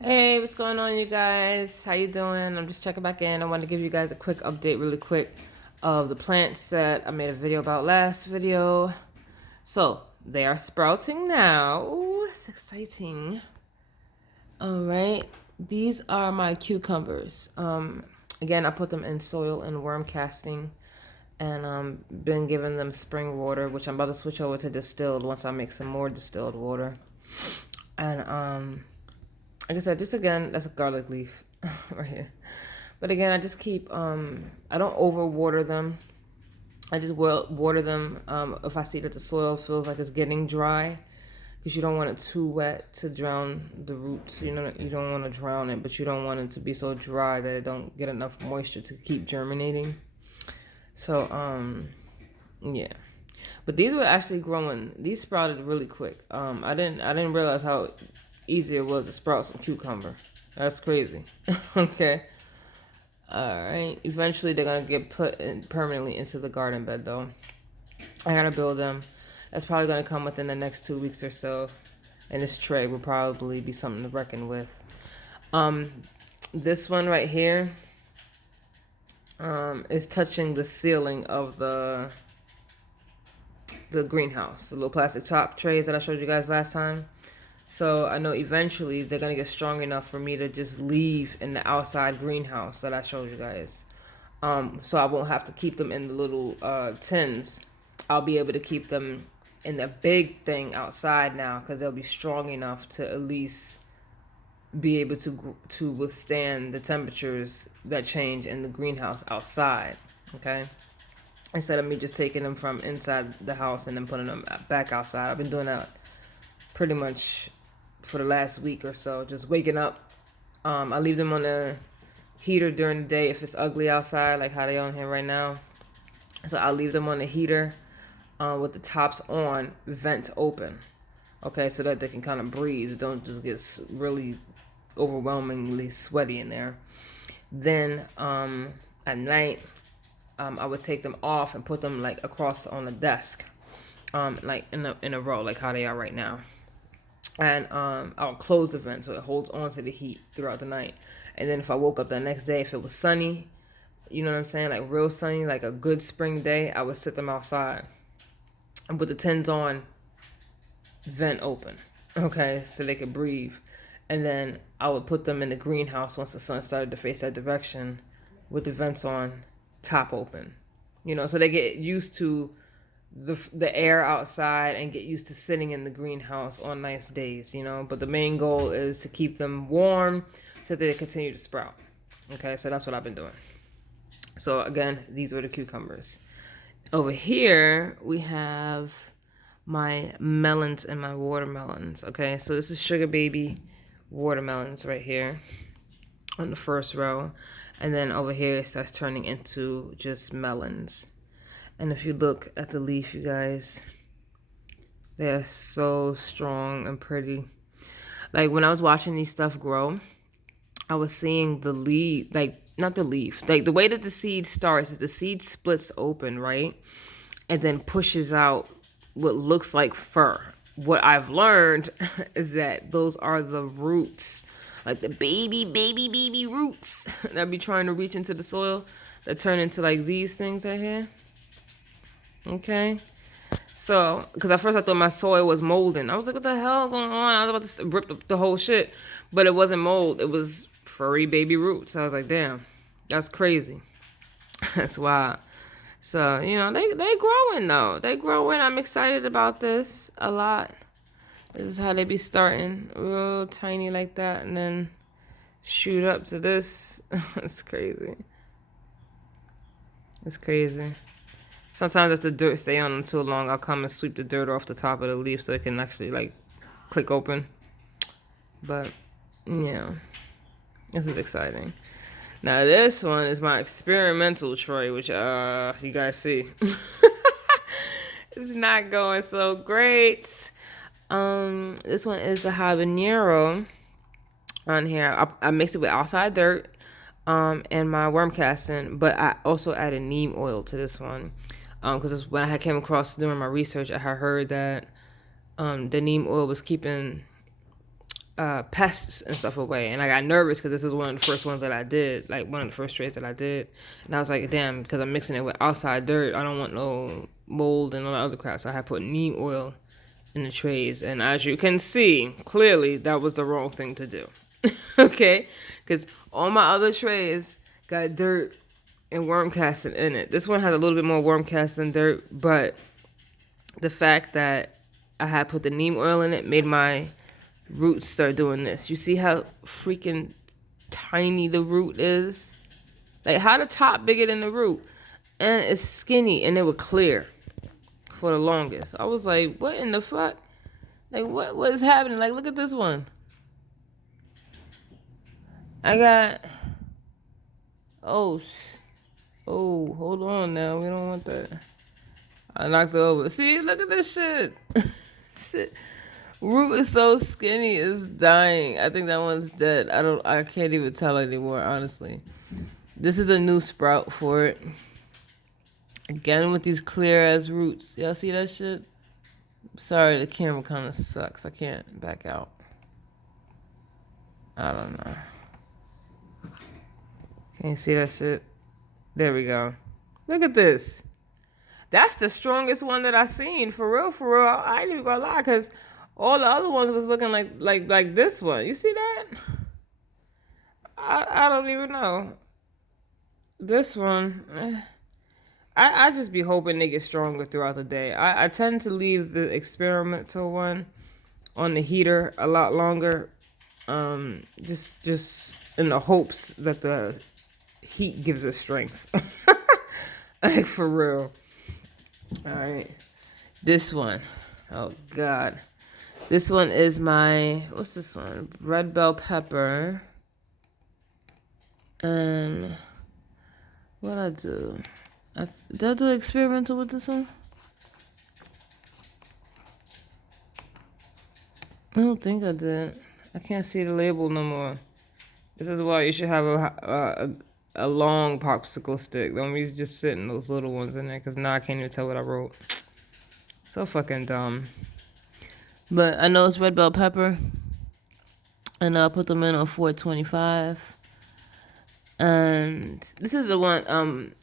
Hey, what's going on, you guys? How you doing? I'm just checking back in. I wanted to give you guys a quick update, really quick, of the plants that I made a video about last video. So they are sprouting now. Ooh, it's exciting. All right, these are my cucumbers. Again, I put them in soil and worm casting, and been giving them spring water, which I'm about to switch over to distilled once I make some more distilled water. And like I said, just again, that's a garlic leaf right here. But again, I just keep, I don't over water them. I just water them if I see that the soil feels like it's getting dry, because you don't want it too wet to drown the roots. You don't want to drown it, but you don't want it to be so dry that it don't get enough moisture to keep germinating. So, yeah. But these were actually growing. These sprouted really quick. I didn't realize how easy it was to sprout some cucumber. That's crazy. Okay. All right. Eventually, they're gonna get put in permanently into the garden bed, though. I gotta build them. That's probably gonna come within the next 2 weeks or so. And this tray will probably be something to reckon with. Um, this one right here, is touching the ceiling of the greenhouse, the little plastic top trays that I showed you guys last time. So I know eventually they're gonna get strong enough for me to just leave in the outside greenhouse that I showed you guys. So I won't have to keep them in the little tins. I'll be able to keep them in the big thing outside now, because they'll be strong enough to at least be able to withstand the temperatures that change in the greenhouse outside. Okay, instead of me just taking them from inside the house and then putting them back outside. I've been doing that pretty much for the last week or so. Just waking up, I leave them on the heater during the day if it's ugly outside, like how they on here right now. So I'll leave them on the heater with the tops on, vent open. Okay, so that they can kind of breathe. Don't just get really overwhelmingly sweaty in there. Then at night, I would take them off and put them like across on the desk, like in a row, like how they are right now. And I'll close the vent so it holds on to the heat throughout the night. And then if I woke up the next day, if it was sunny, you know what I'm saying, like real sunny, like a good spring day, I would sit them outside and put the tins on, vent open, okay, so they could breathe. And then I would put them in the greenhouse once the sun started to face that direction, with the vents on, top open. So they get used to the air outside and get used to sitting in the greenhouse on nice days. But the main goal is to keep them warm so that they continue to sprout. Okay, so that's what I've been doing. So again, these were the cucumbers. Over here we have my melons and my watermelons. Okay, so this is Sugar Baby watermelons right here on the first row, and then over here it starts turning into just melons. And if you look at the leaf, you guys, they're so strong and pretty. Like when I was watching these stuff grow, I was seeing the leaf, like not the leaf, like the way that the seed starts is the seed splits open, right? And then pushes out what looks like fur. What I've learned is that those are the roots, like the baby roots that be trying to reach into the soil, that turn into like these things right here. Okay. So, because at first I thought my soil was molding. I was like, what the hell going on? I was about to rip the whole shit. But it wasn't mold. It was furry baby roots. I was like, damn, that's crazy. That's wild. So, they growing though. They growing. I'm excited about this a lot. This is how they be starting. Real tiny like that. And then shoot up to this. It's crazy. It's crazy. Sometimes if the dirt stay on them too long, I'll come and sweep the dirt off the top of the leaf so it can actually like click open. But yeah, this is exciting. Now this one is my experimental tray, which you guys see. It's not going so great. This one is a habanero on here. I mixed it with outside dirt and my worm casting, but I also added neem oil to this one. Because when I had came across doing my research, I had heard that the neem oil was keeping pests and stuff away. And I got nervous because this was one of the first ones that I did, like one of the first trays that I did. And I was like, damn, because I'm mixing it with outside dirt, I don't want no mold and all that other crap. So I had put neem oil in the trays. And as you can see, clearly that was the wrong thing to do. Okay? Because all my other trays got dirt and worm casting in it. This one had a little bit more worm cast than dirt, but the fact that I had put the neem oil in it made my roots start doing this. You see how freaking tiny the root is? Like, how the top bigger than the root? And it's skinny, and it would clear for the longest. I was like, what in the fuck? Like, what is happening? Like, look at this one. I got... Oh, hold on now. We don't want that. I knocked it over. See, look at this shit. Root is so skinny, it's dying. I think that one's dead. I can't even tell anymore, honestly. This is a new sprout for it. Again with these clear as roots. Y'all see that shit? Sorry, the camera kind of sucks. I can't back out. I don't know. Can you see that shit? There we go. Look at this. That's the strongest one that I seen. For real, for real. I ain't even gonna lie, because all the other ones was looking like this one. You see that? I don't even know. This one, I just be hoping they get stronger throughout the day. I tend to leave the experimental one on the heater a lot longer, just in the hopes that the heat gives it strength. Like, for real. All right, this one. Oh God, this one is my, what's this one? Red bell pepper. And what I do? Did I do experimental with this one? I don't think I did. I can't see the label no more. This is why you should have a long popsicle stick. Don't be just sitting those little ones in there, because now I can't even tell what I wrote. So fucking dumb. But I know it's red bell pepper. And I'll put them in on 425. And this is the one,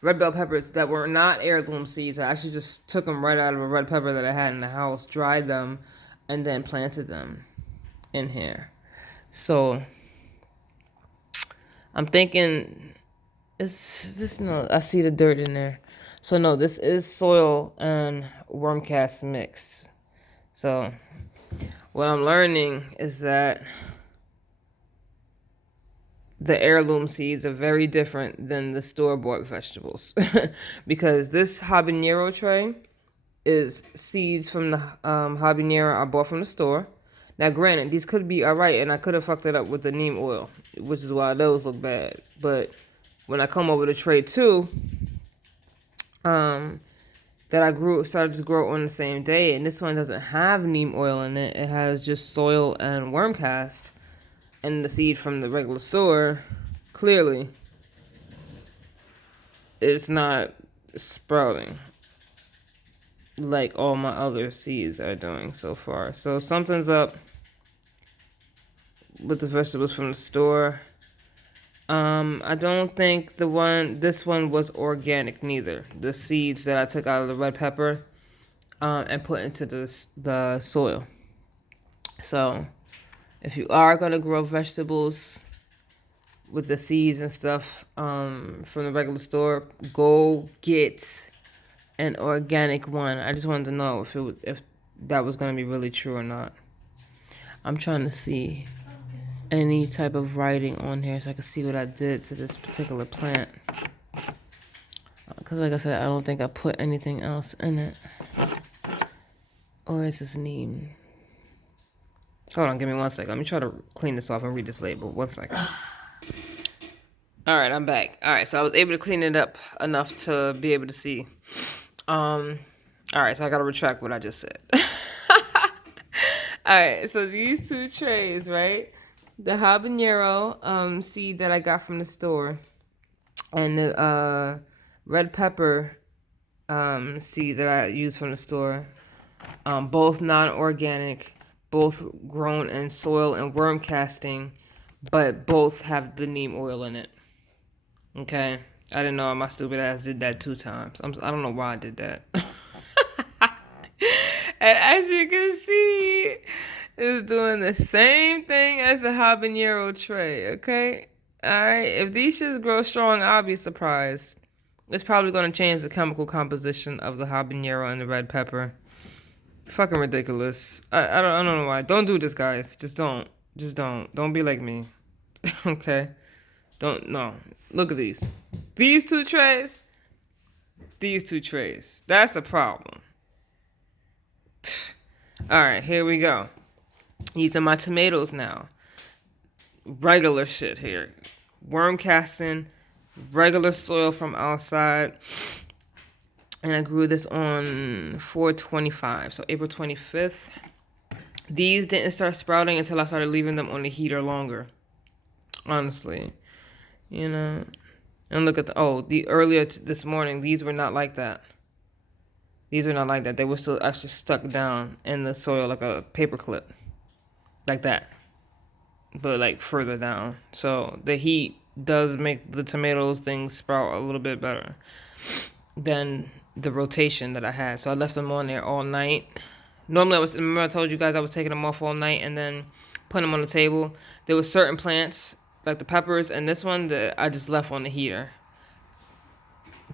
red bell peppers that were not heirloom seeds. I actually just took them right out of a red pepper that I had in the house, dried them, and then planted them in here. So I'm thinking, is this, no, I see the dirt in there. So no, this is soil and worm cast mix. So what I'm learning is that the heirloom seeds are very different than the store-bought vegetables. Because this habanero tray is seeds from the habanero I bought from the store. Now, granted, these could be all right, and I could have fucked it up with the neem oil, which is why those look bad. But when I come over to tray 2, that I started to grow on the same day, and this one doesn't have neem oil in it. It has just soil and worm cast. And the seed from the regular store, clearly, it's not sprouting like all my other seeds are doing so far. So something's up with the vegetables from the store. I don't think this one was organic neither. The seeds that I took out of the red pepper and put into the soil. So if you are going to grow vegetables with the seeds and stuff from the regular store, go get an organic one. I just wanted to know if that was going to be really true or not. I'm trying to see any type of writing on here so I can see what I did to this particular plant. Because like I said, I don't think I put anything else in it. Or is this neem? Hold on, give me 1 second. Let me try to clean this off and read this label. 1 second. All right, I'm back. All right, so I was able to clean it up enough to be able to see. All right, so I got to retract what I just said. All right, so these 2 trays, right? The habanero seed that I got from the store and the red pepper seed that I used from the store, both non-organic. both grown in soil and worm casting, but both have the neem oil in it. Okay, I didn't know my stupid ass did that 2 times. I don't know why I did that. And as you can see, it's doing the same thing as the habanero tray. Okay, all right. If these shits grow strong, I'll be surprised. It's probably going to change the chemical composition of the habanero and the red pepper. Fucking ridiculous. I don't know why. Don't do this, guys. Just don't. Just don't. Don't be like me. Okay? Don't. No. Look at these. These two trays. These two trays. That's a problem. Alright, here we go. These are my tomatoes now. Regular shit here. Worm casting. Regular soil from outside. And I grew this on 4/25, so April 25th. These didn't start sprouting until I started leaving them on the heater longer. Honestly, you know. And look at the earlier this morning, these were not like that. These were not like that. They were still actually stuck down in the soil like a paper clip, like that, but like further down. So the heat does make the tomatoes things sprout a little bit better than the rotation that I had. So I left them on there all night. Normally remember I told you guys I was taking them off all night and then putting them on the table. There were certain plants, like the peppers and this one, that I just left on the heater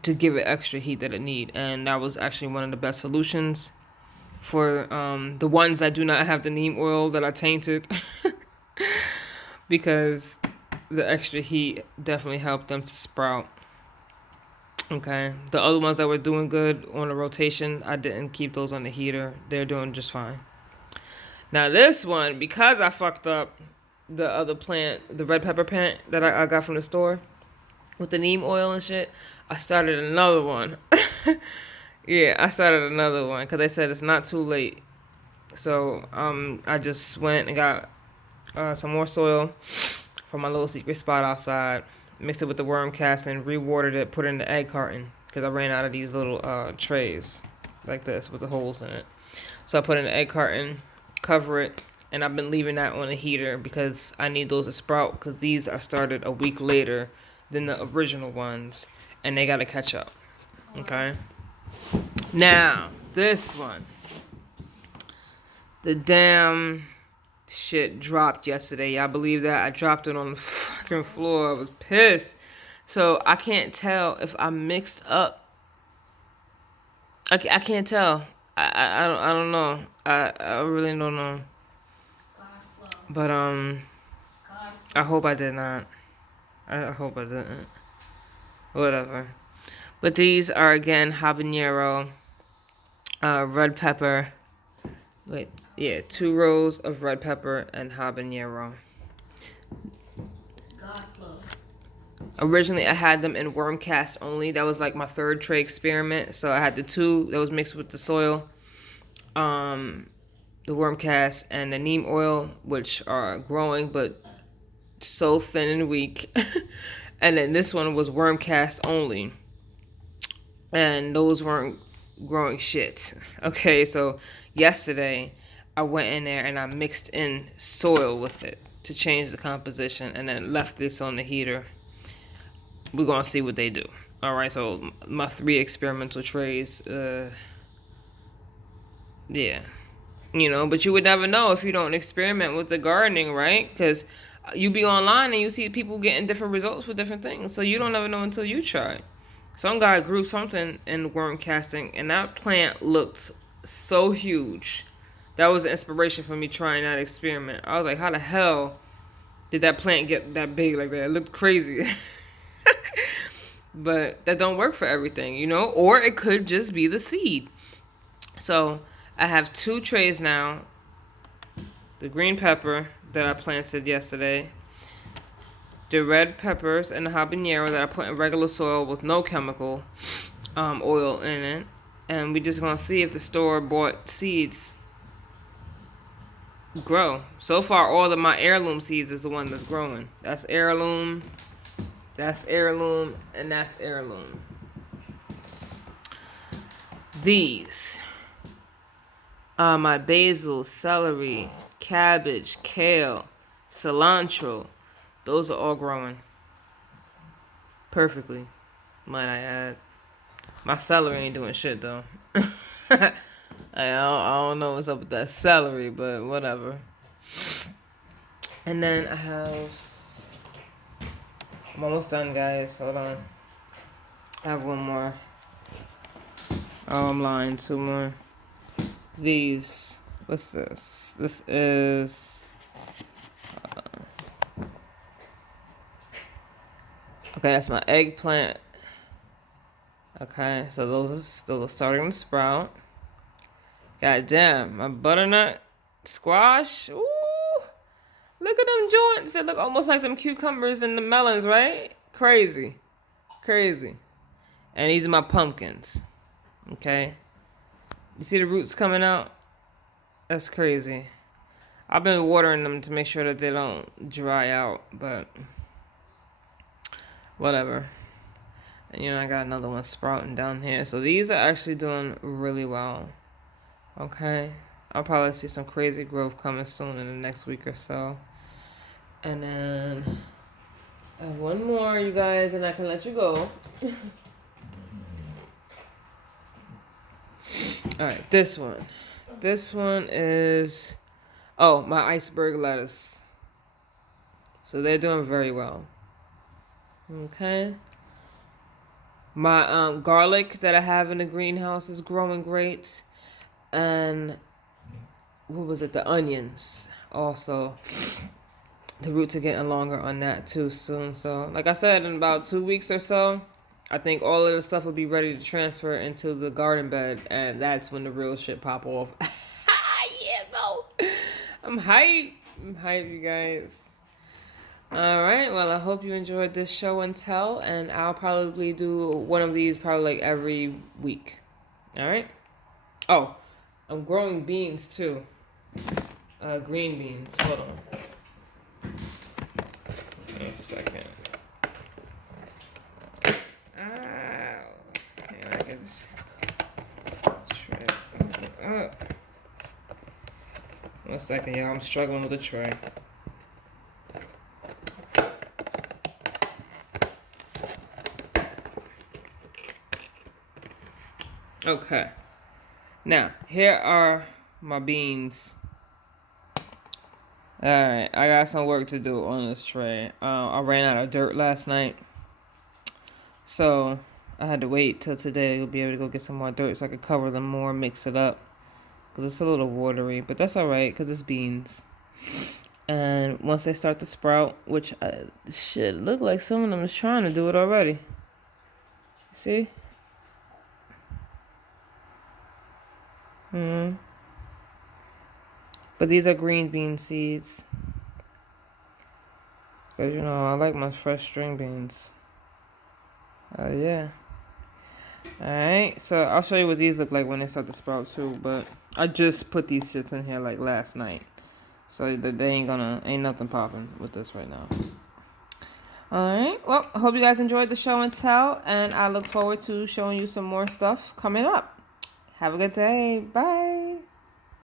to give it extra heat that it need. And that was actually one of the best solutions for the ones that do not have the neem oil that I tainted. Because the extra heat definitely helped them to sprout. Okay, the other ones that were doing good on the rotation, I didn't keep those on the heater. They're doing just fine. Now this one, because I fucked up the other plant, the red pepper plant that I got from the store with the neem oil and shit, I started another one. Yeah, I started another one because they said it's not too late. So I just went and got some more soil from my little secret spot outside. Mixed it with the worm casting, rewatered it, put it in the egg carton because I ran out of these little trays like this with the holes in it. So I put it in the egg carton, cover it, and I've been leaving that on the heater because I need those to sprout because these are started a week later than the original ones and they got to catch up. Okay? Now, this one. The damn shit dropped yesterday. Y'all believe that? I dropped it on the fucking floor. I was pissed. So I can't tell if I mixed up. I can't tell. I don't know. I really don't know. But I hope I did not. I hope I didn't. Whatever. But these are again habanero, red pepper. Wait, yeah, 2 rows of red pepper and habanero. Originally, I had them in worm cast only. That was like my 3rd tray experiment. So I had the 2 that was mixed with the soil, the worm cast, and the neem oil, which are growing but so thin and weak. And then this one was worm cast only, and those weren't growing shit. Okay, so yesterday I went in there and I mixed in soil with it to change the composition and then left this on the heater. We're gonna see what they do. All right, so my 3 experimental trays, yeah, you know, but you would never know if you don't experiment with the gardening, right? Because you be online and you see people getting different results for different things, so you don't ever know until you try. Some guy grew something in worm casting and that plant looked so huge. That was the inspiration for me trying that experiment. I was like, how the hell did that plant get that big like that? It looked crazy. But that don't work for everything, you know? Or it could just be the seed. So I have 2 trays now. The green pepper that I planted yesterday. The red peppers and the habanero that I put in regular soil with no chemical oil in it. And we're just going to see if the store-bought seeds grow. So far, all of my heirloom seeds is the one that's growing. That's heirloom, and that's heirloom. These My basil, celery, cabbage, kale, cilantro, those are all growing perfectly, might I add. My celery ain't doing shit though. I don't know what's up with that celery, but whatever. And then I'm almost done, guys. Hold on. I have one more. Oh, I'm lying. Two more. These. What's this? This is. Okay, that's my eggplant. Okay, so those are starting to sprout. God damn, my butternut squash. Ooh, look at them joints. They look almost like them cucumbers and the melons, right? Crazy. Crazy. And these are my pumpkins. Okay. You see the roots coming out? That's crazy. I've been watering them to make sure that they don't dry out, but whatever. And I got another one sprouting down here. So these are actually doing really well. Okay. I'll probably see some crazy growth coming soon in the next week or so. And then I have one more, you guys, and I can let you go. Alright, this one. This one is my iceberg lettuce. So they're doing very well. Okay. My garlic that I have in the greenhouse is growing great. And what was it? The onions also. The roots are getting longer on that too soon. So like I said, in about 2 weeks or so, I think all of the stuff will be ready to transfer into the garden bed, and that's when the real shit pop off. Yeah, no. I'm hyped. You guys. All right. Well, I hope you enjoyed this show and tell, and I'll probably do one of these probably like every week. All right. Oh, I'm growing beans too. Green beans. Hold on. Give me a second. I can tray up. 1 second, y'all. I'm struggling with the tray. Okay. Now, here are my beans. Alright, I got some work to do on this tray. I ran out of dirt last night. So, I had to wait till today to be able to go get some more dirt so I could cover them more, mix it up. Because it's a little watery, but that's alright because it's beans. And once they start to sprout, which shit, look like some of them is trying to do it already. See? But these are green bean seeds. Because, I like my fresh string beans. Yeah. Alright, so I'll show you what these look like when they start to sprout too. But I just put these shits in here like last night. So they ain't nothing popping with this right now. Alright, well, I hope you guys enjoyed the show and tell. And I look forward to showing you some more stuff coming up. Have a good day. Bye.